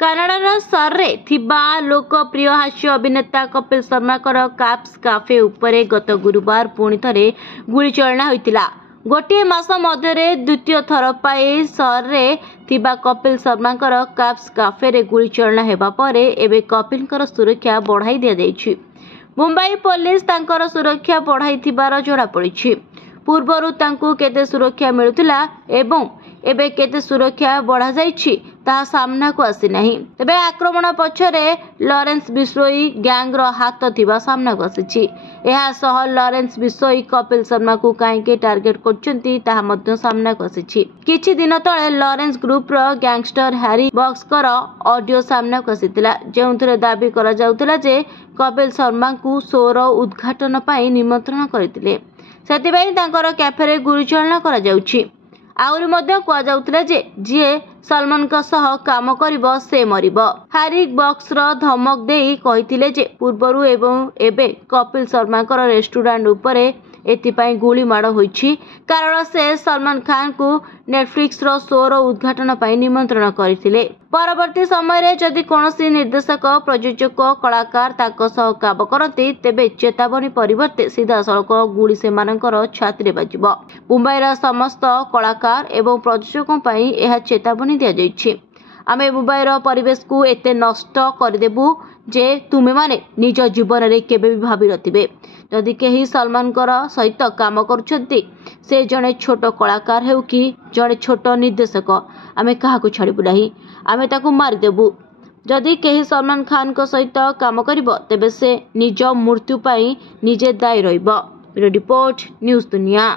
कानाडार Surrey थिबा लोकप्रिय हास्य अभिनेता कपिल शर्मा काप्स काफे उपरे गत गुरुवार पुणी थरे गुली चलना होइतिला। गोटे मास मध्य द्वितीय थर पाई सर्रे थिबा कपिल शर्मा काप्स काफे रे गुली चलना हेबा परे एबे कपिल सुरक्षा बढ़ाई दिया जायछि। मुंबई पुलिस तांकर सुरक्षा बढ़ाई थिबार जणा पड़िछि। पूर्वरु तांकु केते सुरक्षा मिलुतिला एवं एबे केते सुरक्षा बढ़ा जायछि ताहा सामना को आसी नाही। तेबे आक्रमण पछरे लॉरेंस बिश्नोई गैंग रो हाथ थिबा सामना को आसीछि। एहा सह लॉरेंस बिश्नोई कपिल शर्मा को काहेके टार्गेट करचंती ताहा मध्य सामना को आसीछि। किछि दिन तळे लॉरेंस ग्रुप रो गैंगस्टर हैरी बॉक्सकर ऑडियो सामना को आसीतिला, जेउथरे दाबी करा जाउतिला जे कपिल शर्मा को शोर उद्घाटन पाई निमंत्रण करथिले, सेतिबाई तांकर कैफे रे गुरुचालना करा जाउछि। आउरी मध्य कुआ जाउतिला जे जिए सलमान का सह काम करिबो से मरिबो। हैरी बॉक्स रो धमक देई कहिथिले जे पूर्वरु एवं एबे कपिल शर्मा रेस्टोरेंट उपरे एथिपाई गुली माड़ होइछि, कारण से सलमान खान को नेटफ्लिक्स रो शो रो उद्घाटन पाई निमंत्रण करथिले। परवर्ती समय रे जदि कोनोसी निर्देशक प्रयोजक कलाकार ताको सह काम करते तेबे चेतावनी परिवर्ते सीधा सड़क गुली सेमानकर छाती रे बाजिबो। मुंबई रा समस्त कलाकार एवं प्रयोजकों पाई एहा चेतावनी दिया जाइछि। आमे मुंबई रो परिवेश को एते नष्ट कर देबु जे तुमे माने निज जीवन रे केबे भी भाबी रथिबे। जदि केही सलमान सहित काम करुछंती से जड़े छोट कलाकार हेउ कि जड़े छोट निर्देशक, आमे काहाकू छाड़बू नाही, आमे ताकू मारिदेबू। जदि केही सलमान खान को सहित काम करिबो तेबे से निज मृत्यु पाई निजे दायी रहिबो। रिपोर्ट न्यूज दुनिया।